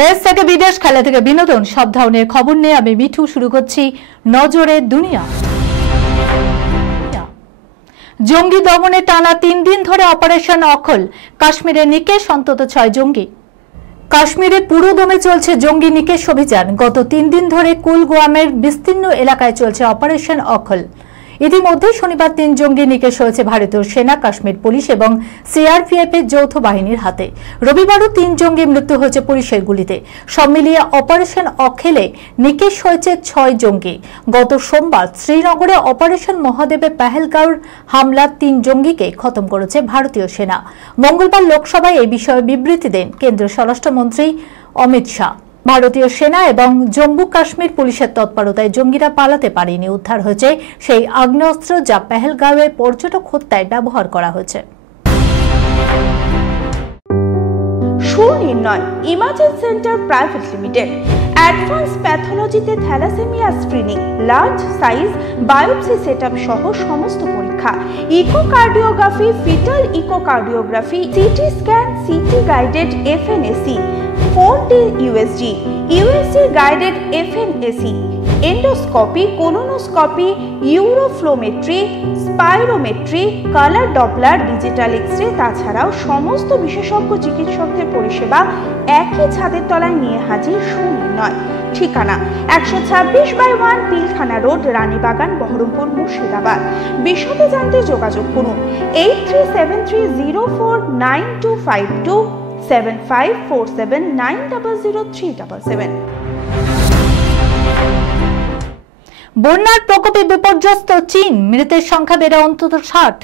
দেশ থেকে বিদেশ, খেলা থেকে বিনোদন, সব ধরনের খবর নিয়ে আমি মিঠু শুরু করছি নজরে দুনিয়া। জঙ্গি দমনে টানা 3 দিন ধরে অপারেশন অখল, কাশ্মীরে নিকেশ অন্তত 6 জঙ্গি। কাশ্মীরে পুরো দমে চলছে জঙ্গি নিকেশ অভিযান। গত 3 দিন ধরে কুলগামের বিস্তীর্ণ এলাকায় চলছে অপারেশন অখল। ইতিমধ্যে শনিবার 3 জঙ্গি নিকেশ হয়েছে ভারতীয় সেনা, কাশ্মীর পুলিশ এবং সিআরপিএফ এর যৌথ বাহিনীর হাতে। রবিবারও 3 জঙ্গি মৃত্যু হয়েছে পুলিশের গুলিতে। সব মিলিয়ে অপারেশন অখেলে নিকেশ হয়েছে 6 জঙ্গি। গত সোমবার শ্রীনগরে অপারেশন মহাদেবে পেহেলগাঁওর হামলা 3 জঙ্গিকে খতম করেছে ভারতীয় সেনা। মঙ্গলবার লোকসভায় এই বিষয়ে বিবৃতি দেন কেন্দ্রীয় স্বরাষ্ট্রমন্ত্রী অমিত শাহ। ভারতীয় সেনা এবং জম্মু কাশ্মীর পুলিশের তৎপরতায় জঙ্গিরা পালাতে পারেনি। উদ্ধার হয়েছে সেই আগ্নেয়াস্ত্র যা পেহেলগাঁওয়ে পর্যটক হত্যায় ব্যবহার করা হয়েছে। Sunirnoy imaging centre private limited advance প্যাথোলজিতে thalassaemia screening, large size biopsy setup সহ সমস্ত পরীক্ষা, echocardiography, fetal echocardiography, CT scan, CT guided FNAC, 4D USG, USG guided FNAC, endoscopy, colonoscopy, uroflowmetry, spirometry, colour Doppler, digital x-ray, তাছাড়াও সমস্ত বিশেষজ্ঞ চিকিৎসকদের পরিষেবা একই ছাদের তলায় নিয়ে হাজির সুনির্ণয়। ঠিকানা 126/1 পিলখানা রোড, রানীবাগান, বহরমপুর, মুর্শিদাবাদ। বিশদে জানতে যোগাযোগ করুন 8373049252 7547900377। বন্যার প্রকোপে বিপর্যস্ত চীন, মৃতের সংখ্যা বেড়ে অন্তত 60।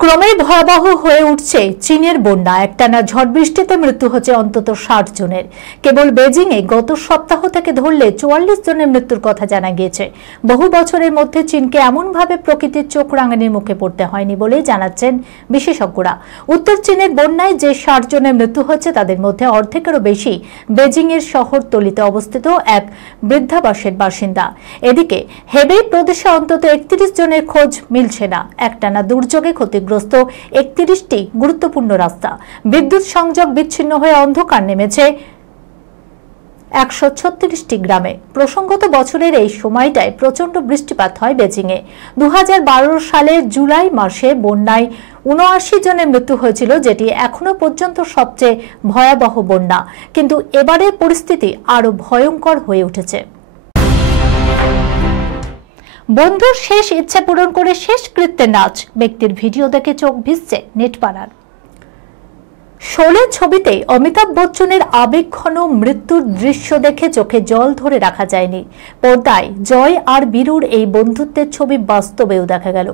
ক্রমে ভয়াবহ হয়ে উঠছে চীনের বন্যা। একটানা ঝড় বৃষ্টিতে মৃত্যু হচ্ছে অন্তত 60 জনের। কেবল বেজিং এ গত সপ্তাহ থেকে ধরলে 44 জনের মৃত্যুর কথা জানা গিয়েছে। বহু বছরের মধ্যে চীনকে এমনভাবে প্রকৃতির চোখ রাঙানির মুখে পড়তে হয়নি বলে জানাচ্ছেন বিশেষজ্ঞরা। উত্তর চীনের বন্যায় যে 60 জনের মৃত্যু হচ্ছে তাদের মধ্যে অর্ধেকেরও বেশি বেজিং এর শহরতলিতে অবস্থিত এক বৃদ্ধাবাসের বাসিন্দা। এদিকে হেবেই প্রদেশে অন্তত 31 জনের খোঁজ মিলছে না। একটানা দুর্যোগে ক্ষতিগ্রস্ত 31টি গুরুত্বপূর্ণ রাস্তা, বিদ্যুৎ সংযোগ বিচ্ছিন্ন হয়ে অন্ধকার নেমেছে 136টি গ্রামে। প্রসঙ্গত বছরের এই সময়টায় প্রচন্ড বৃষ্টিপাত হয় বেজিংয়ে। 2012 সালে জুলাই মাসে বন্যায় 79 জনের মৃত্যু হয়েছিল, যেটি এখনো পর্যন্ত সবচেয়ে ভয়াবহ বন্যা। কিন্তু এবারের পরিস্থিতি আরো ভয়ঙ্কর হয়ে উঠেছে। বন্ধুর শেষ ইচ্ছা পূরণ করে শেষকৃত্যে নাচ, ব্যক্তির ভিডিও দেখে চোখ ভিজছে নেটপাড়ার। শোলে ছবিতে অমিতাভ বচ্চনের আবেগঘন মৃত্যুর দৃশ্য দেখে চোখে জল ধরে রাখা যায়নি। পর্দায় জয় আর বীরুর এই বন্ধুত্বের ছবি বাস্তবেও দেখা গেল।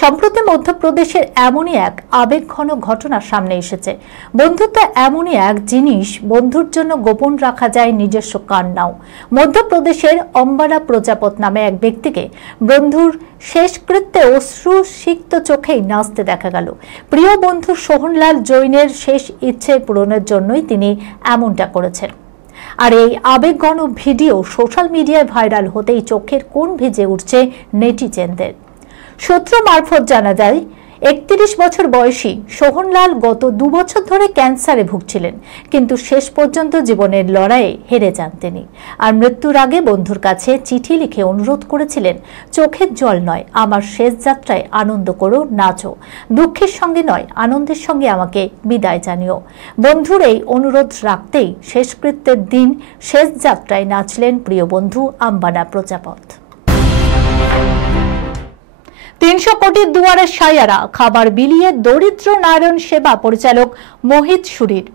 সম্প্রতি মধ্যপ্রদেশের এমনই এক আবেগঘন ঘটনা সামনে এসেছে। বন্ধুত্ব এমনই এক জিনিস, বন্ধুর জন্য গোপন রাখা যায় নিজস্ব কান্নাও। মধ্যপ্রদেশের অম্বালা প্রজাপত নামে এক ব্যক্তিকে বন্ধুর শেষকৃত্যে অশ্রুসিক্ত চোখেই নাচতে দেখা গেল। প্রিয় বন্ধু সোহনলাল জৈনের শেষ ইচ্ছে পূরণের জন্যই তিনি এমনটা করেছেন। আর এই আবেগঘন ভিডিও সোশ্যাল মিডিয়ায় ভাইরাল হতেই চোখের কোণ ভিজে উঠছে নেটিজেনদের। সূত্র মারফত জানা যায়, 31 বছর বয়সী সোহনলাল গত 2 বছর ধরে ক্যান্সারে ভুগছিলেন, কিন্তু শেষ পর্যন্ত জীবনের লড়াইয়ে হেরে যান তিনি। আর মৃত্যুর আগে বন্ধুর কাছে চিঠি লিখে অনুরোধ করেছিলেন, চোখের জল নয়, আমার শেষ যাত্রায় আনন্দ করো, নাচো, দুঃখের সঙ্গে নয়, আনন্দের সঙ্গে আমাকে বিদায় জানিও। বন্ধুর এই অনুরোধ রাখতেই শেষকৃত্যের দিন শেষ যাত্রায় নাচলেন প্রিয় বন্ধু আম্বানা প্রজাপত। 300 কোটির দুয়ারে সায়ারা, খাবার বিলিয়ে দরিদ্র নারায়ণ সেবা পরিচালক মোহিত সুরির।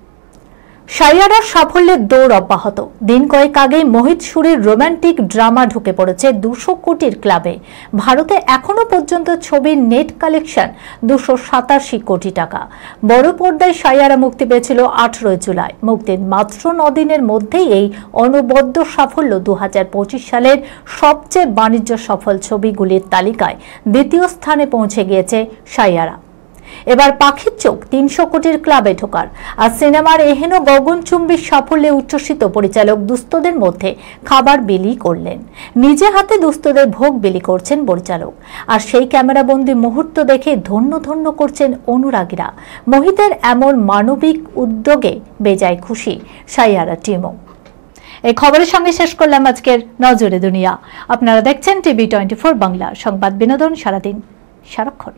সায়ারার সাফল্যের দৌড় অব্যাহত। দিন কয়েক আগেই মোহিত সুরির রোমান্টিক ড্রামা ঢুকে পড়েছে 200 কোটির ক্লাবে। ভারতে এখনো পর্যন্ত ছবির নেট কালেকশন 287 কোটি টাকা। বড় পর্দায় সায়ারা মুক্তি পেয়েছিল 18 জুলাই। মুক্তির মাত্র 9 দিনের মধ্যেই এই অনবদ্য সাফল্য 2025 সালের সবচেয়ে বাণিজ্য সফল ছবিগুলির তালিকায় দ্বিতীয় স্থানে পৌঁছে গিয়েছে সায়ারা। এবার পাখির চোখ 300 কোটির ক্লাবে ঢোকার। আর সিনেমার এহেন গগনচুম্বী সাফল্যে উচ্ছ্বসিত পরিচালক দুস্থদের মধ্যে খাবার বিলি করলেন। নিজে হাতে দুস্থদের ভোগ বিলি করছেন পরিচালক। আর সেই ক্যামেরাবন্দি মুহূর্ত দেখে ধন্য ধন্য করছেন অনুরাগীরা। মোহিতের এমন মানবিক উদ্যোগে বেজায় খুশি সায়ারা টিমও। এই খবরের সঙ্গে শেষ করলাম আজকের নজরে দুনিয়া। আপনারা দেখছেন টিভি 24 বাংলা, সংবাদ বিনোদন সারাদিন সারাক্ষণ।